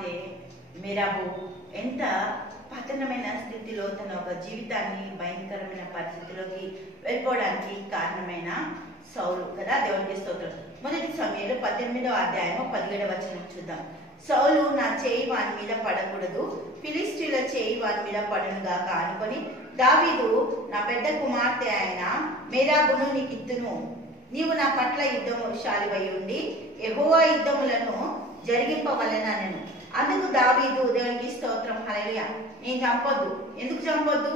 కుమార్తె మేరాబు ఎంత పతనమైన స్థితిలో తన ఒక జీవితాన్ని భయంకరమైన పరిస్థితిలోకి వెళ్ళిపోవడానికి కారణమైన సౌలు కదా. దేవునికి స్తోత్రం. మొదటి సమయంలో 18వ అధ్యాయము 17వ వచనం చూద్దాం. సౌలు నా చేయి వాని మీద పడకూడదు, ఫిలిష్తీయుల చేయి వాని మీద పడునుగాక అనుకొని దావీదు నా పెద్ద కుమార్తె అయిన మేరాబును నీకు ఇద్దును, నీవు నా పట్ల యుద్ధశాలివై ఉండి యెహోవా యుద్ధములను జరిగింపవలెననెను. అందుకు దావీదు దేవునికి స్తోత్రం హల్లెలూయా, నేను చంపొద్దు. ఎందుకు చంపొద్దు?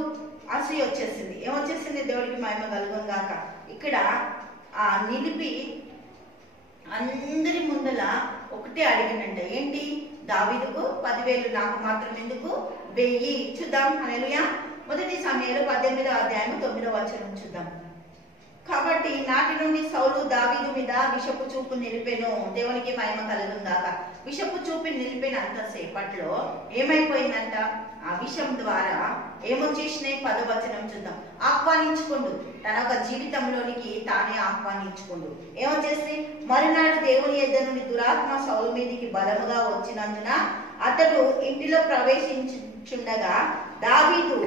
అసూయ వచ్చేసింది. ఏమొచ్చేసింది? దేవుడికి మహిమ కలుగును గాక. ఇక్కడ నిలిపి అందరి ముందల ఒకటే అడిగినంట. ఏంటి? దావీదుకు 10,000, నాకు మాత్రం ఎందుకు 1000? చూద్దాం హల్లెలూయా. మొదటి సమయంలో 18వ అధ్యాయం 9వ వచనం చూద్దాం. కాబట్టి నాటి నుండి సౌలు దావీదు మీద విషపు చూపు నిలిపెను. దేవునికి మహిమ కలుగును గాక. విషపు చూపు నిలిపినంతసేపట్లో ఏమైపోయిందంట? ఆ విషం ద్వారా ఏమొచ్చేసినాయి? 10వ వచనం చూద్దాం. ఆహ్వానించుకోండు, తన ఒక జీవితంలోనికి తానే ఆహ్వానించుకోండు. ఏమొచ్చేసి మరునాడు దేవుని యొద్ద నుండి దురాత్మ సౌలు మీదికి బలముగా వచ్చినందున అతడు ఇంటిలో ప్రవేశించుండగా దావీదు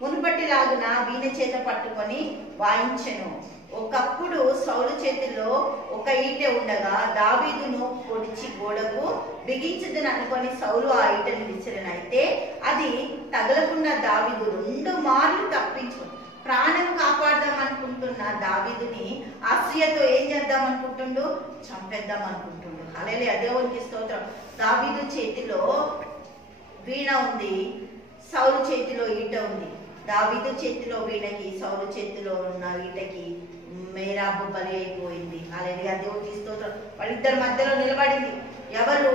మునుపటిలాగున వీణ చేత పట్టుకొని వాయించెను. ఒకప్పుడు సౌలు చేతిలో ఒక ఈటె ఉండగా దావీదును పొడిచి గోడకు బిగించదని అనుకొని సౌలు ఆ ఈటెను విసిరినైతే అది తగలకుండా దావీదు 2 మార్లు తప్పించుకొని ప్రాణం కాపాడదాం అనుకుంటున్న దావీదుని అసూయతో ఏం చేద్దాం అనుకుంటుండు? చంపేద్దాం అనుకుంటుండు. హల్లెలూయా, దేవునికి స్తోత్రం. దావీదు చేతిలో వీణ ఉంది, సౌలు చేతిలో ఈట ఉంది. దావీదు చేతిలో వీణకి, సౌలు చేతిలో ఉన్న ఈటకి మేరాబు బలి అయిపోయింది. హల్లెలూయా, దేవునికి స్తోత్రం. వాళ్ళిద్దరి మధ్యలో నిలబడింది. ఎవరు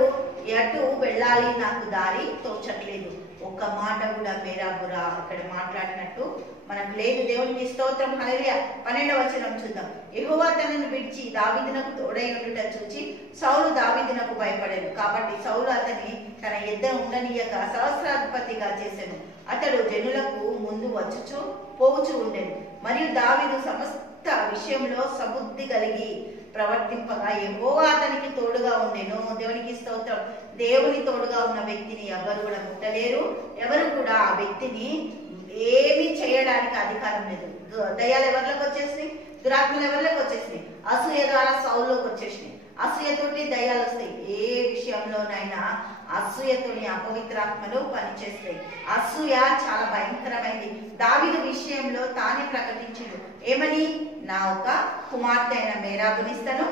ఎటు వెళ్ళాలి? నాకు దారి తోచట్లేదు. ఒక్క మాట కూడా మేరాబురా ఇక్కడ మాట్లాడినట్టు మనకు లేదు. దేవునికి స్తోత్రం హల్లెలూయా. 12వ వచనం చూద్దాం. యెహోవా తనను విడిచి దావీదునకు తోడై ఉండుట చూచి సౌలు దావీదునకు భయపడాడు. కాబట్టి సౌలు అతని తన యొద్ద ఉండనీయక సహస్రాధిపతిగా చేసెను. అతడు జనులకు ముందు వచ్చుచు పోవుచు ఉండెను. మరియు దావీదు సమస్త విషయంలో సబుద్ధి కలిగి ప్రవర్తింపగా యెహోవా అతనికి తోడుగా ఉండెను. దేవునికి స్తోత్రం. దేవుని తోడుగా ఉన్న వ్యక్తిని ఎవరు కూడా ముట్టలేరు. ఎవరు కూడా ఆ వ్యక్తిని ఏమి చేయడానికి అధికారం లేదు. దయ్యాలు ఎవరిలోకి వచ్చేసినాయి? దురాత్మలు ఎవరిలోకి వచ్చేసినాయి? అసూయ ద్వారా సౌలులోకి వచ్చేసినాయి. అసూయతోటి దయ్యాలు వస్తాయి. ఏ విషయంలోనైనా అసూయతోని అపవిత్రాత్మలు పనిచేస్తాయి. అసూయ చాలా భయంకరమైంది. దావీదు విషయంలో తానే ప్రకటించాడు. ఏమని? నా ఒక కుమార్తె అయిన మేరాబునిస్తాను,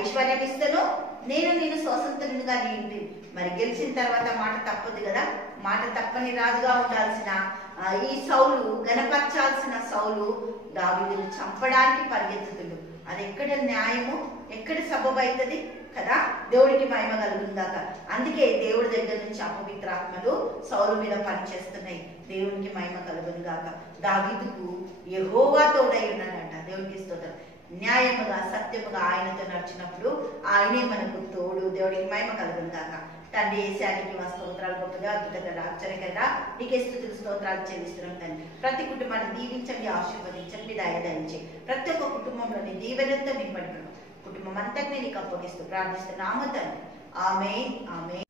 ఐశ్వర్యమిస్తాను, నేను స్వతంత్రునిగా నీ ఇంటి. మరి గెలిచిన తర్వాత మాట తప్పదు కదా. మాట తప్పని రాజుగా ఉండాల్సిన ఈ సౌలు, గణపరచాల్సిన సౌలు దావీదును చంపడానికి పరిగెత్తుతుండు. అది ఎక్కడ న్యాయము? ఎక్కడ సబబు అవుతుంది కదా. దేవుడికి మహిమ కలుగును గాక. అందుకే దేవుడి దగ్గర నుంచి అపవిత్రాత్మలు సౌలు మీద పనిచేస్తున్నాయి. దేవునికి మహిమ కలుగును గాక. దావీదుకు యెహోవా తోడై ఉన్నాడంట. దేవునికి స్తోత్రం. న్యాయముగా సత్యముగా ఆయనతో నడిచినప్పుడు ఆయనే మనకు తోడు. దేవుడికి మహిమ కలుగును గాక. తండ్రి యేసయ్యానికి మా స్తోత్రాలు, గొప్పగా అద్భుతంగా ఆశ్చర్యకరంగా నీకే స్తుతులు స్తోత్రాలు చెల్లిస్తున్నాం తండ్రి. ప్రతి కుటుంబాన్ని దీవించండి, ఆశీర్వదించండి, దయచేయండి. ప్రతి ఒక్క కుటుంబంలోని దీవెనతో నింపండి. కుటుంబం అంతటినీ నీకు అప్పగిస్తూ ప్రార్థిస్తున్నాము తండ్రి. ఆమేన్, ఆమేన్.